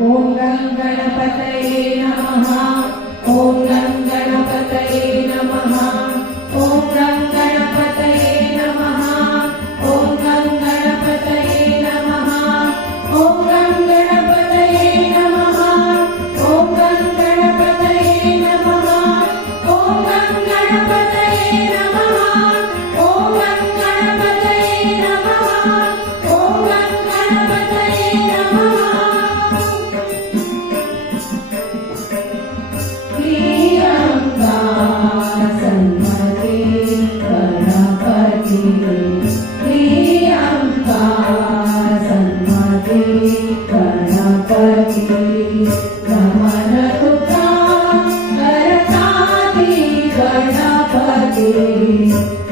ॐ गं गणपतये नमः। ॐ गं गणपतये नमः। ॐ गं गणपतये नमः। ॐ गं गणपतये नमः। ॐ गं गणपतये नमः। ॐ गं गणपतये नमः। ॐ गं गणपतये नमः। ॐ गं गणपतये नमः। ॐ गं गणपतये नमः। सन्मते गणपति प्रियंका सन्मते गणपति नमन तुका करतादि गणपति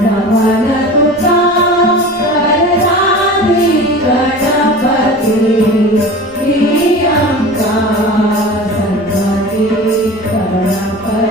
नमन तुका करतादि गणपति प्रियंका सन्मते गणपति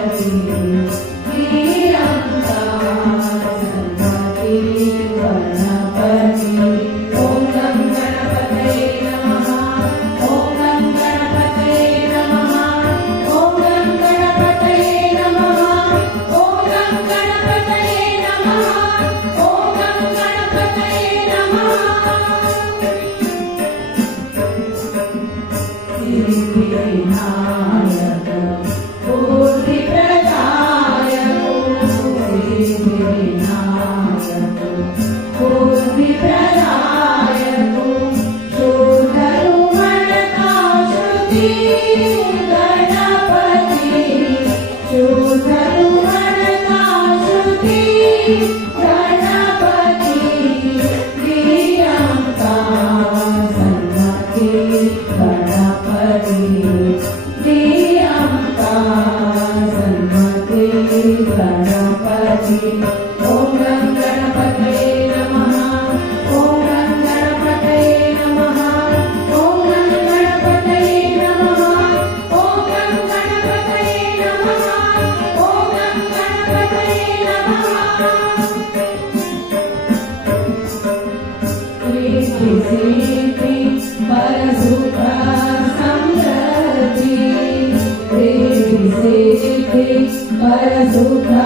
परसुखा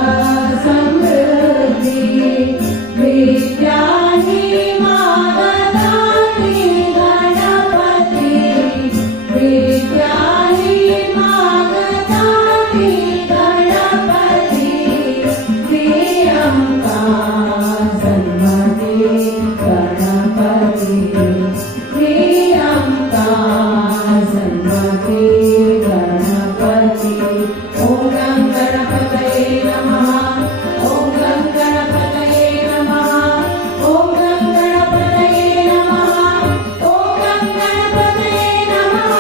समृद्धि विद्याहि मागतानि गणपति विद्याहि मागतानि गणपति प्रियंका सन्मते गणपति प्रियंका सन्मते गणपति ॐ गं गणपतये नमः। ॐ गं गणपतये नमः। ॐ गं गणपतये नमः। ॐ गं गणपतये नमः।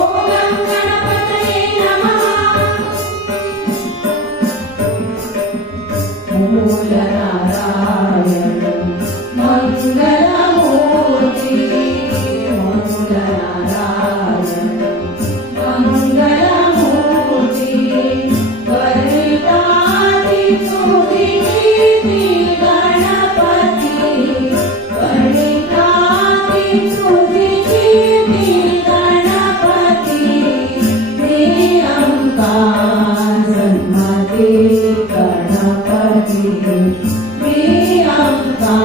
ॐ गं गणपतये नमः। मूलनारायण मंगलमूर्ति मूलनारायण मंगलमूर्ति परिताति सुधीति गणपति परिताति सुधीति गणपति प्रियंका सन्मते गणपति प्रियंका